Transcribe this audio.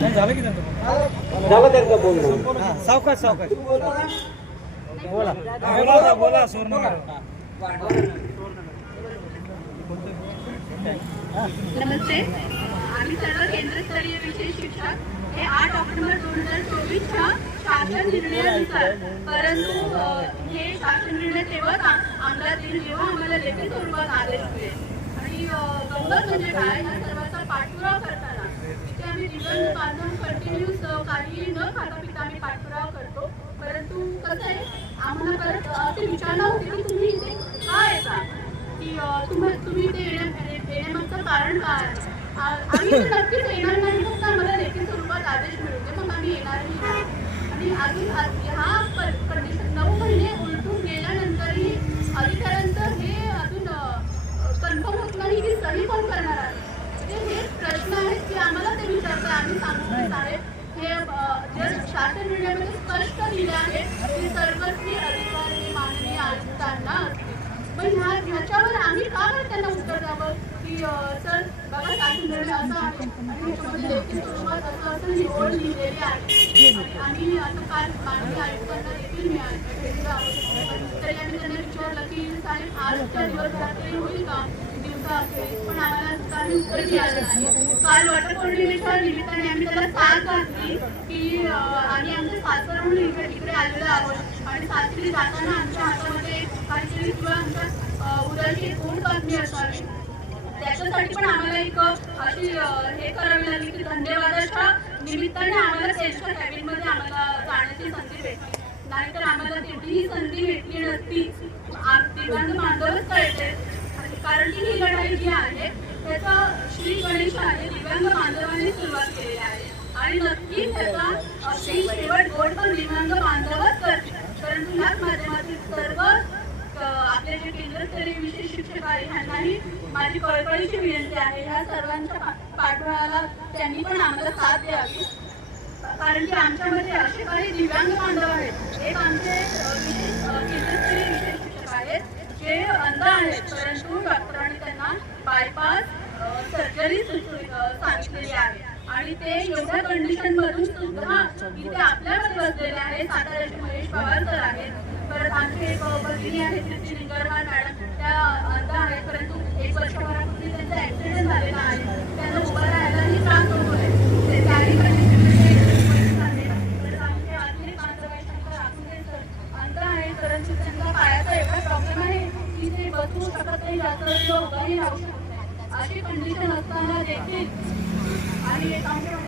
झालं की त्यांचं झालं त्यांचं बोलणं. सावकाश सावकाश बोला बोला बोला सुवर्ण नमस्ते. आम्ही सर्व केंद्रस्तरीय विशेष शिक्षक हे 8 ऑक्टोबर 2024च्या शासन निर्णयानुसार, परंतु हे शासन निर्णय तेव्हाच अंमलात येईल जेव्हा आम्हाला लेखी स्वरूपात आदेश मिळेल. आणि गंमत म्हणजे काय, या सर्वांचा पाठपुरावा करताना तिथे आम्ही दिवस बांधून कंटिन्यूस काही न खाता पिता आम्ही पाठपुरावा करतो. परंतु कसं आहे, आम्हाला परत असे विचारणा होते की तुम्ही इथे का येता, की तुम्ही इथे येण्यामागचं कारण काय आहे. आम्ही नक्कीच येणार नाही, फक्त आम्हाला लेखी स्वरूपात आदेश मिळते मग आम्ही येणारही नाही. आणि अजून ह्या कंडिशन 9 महिने उलटून गेल्यानंतरही अधिकाऱ्यांचं हे अजून कन्फर्म होत नाही की सही कोण करणार आहे. म्हणजे हे प्रश्न आहेत की आम्हाला ते विचारतात. आम्ही सांगू की साहेब, हे जे शासन निर्णयामध्ये स्पष्ट लिहिले आहे की सर्वस्वी अधिकार हे माननीय आयुक्तांना असतील. पण ह्याच्यावर आम्ही का बरं त्यांना उत्तर द्यावं की सर बघा शासन निर्णय असा आहे आणि ह्याच्यामध्ये लेखी स्वरूपात असं निवड लिहिलेली आहे. आम्ही आता काल माननीय आयुक्तांना देखील भेटलो आहोत. तरी आम्ही त्यांना विचारलं की साहेब आजच्या दिवसभरात होईल का, दिवसा असेल, पण आम्हाला काही उत्तर मिळालं नाही. काल वटपौर्णिमेच्या निमित्ताने आम्ही त्याला साथ घातली की आम्ही आमच्या सासरहून इकडे आलेलो आहोत आणि सासरी जाताना आमच्या हातामध्ये काहीतरी किंवा आमच्या उद्याची एक गोड बातमी असावी. त्याच्यासाठी पण आम्हाला एक अशी हे करावी लागली की धन्यवादाच्या निमित्ताने आम्हाला त्यांच्या कॅबिनमध्ये आम्हाला जाण्याची संधी भेटली. नाहीतर आम्हाला तेवढीही संधी भेटली नसती. दिव्यांग बांधवच कळते, कारण की ही लढाई जी आहे त्याचा श्री गणेश आहे दिव्यांग बांधवांनी सुरुवात केलेली आहे आणि नक्कीच त्याचा श्री शेवट गोड पण दिव्यांग बांधवच करते. परंतु ह्याच माध्यमातील सर्व आपले जे केंद्रस्तरीय विशेष शिक्षक आहेत त्यांनाही माझी कळकळीची विनंती आहे, ह्या सर्वांच्या पाठबळाला त्यांनी पण आम्हाला साथ द्यावी. कारण की आमच्यामध्ये असे काही दिव्यांग बांधव आहेत. एक आमचे केंद्रस्तरीय विशेष शिक्षक आहेत जे अंध आहेत, परंतु डॉक्टरांनी त्यांना बायपास सर्जरी सांगितलेली आहे आणि ते एवढ्या कंडिशन मधून सुद्धा इथे आपल्यामध्ये बसलेले आहेत. साताऱ्याचे महेश पवार सर आहेत. परत आमचे एक भगिनी आहेत कीर्ती लिंगरवार मॅडम, त्या अंध आहेत, परंतु 1 वर्षभरापूर्वी त्यांचा ऍक्सिडेंट झालेला आहे. त्यांना उभं राहायलाही त्रास होतो.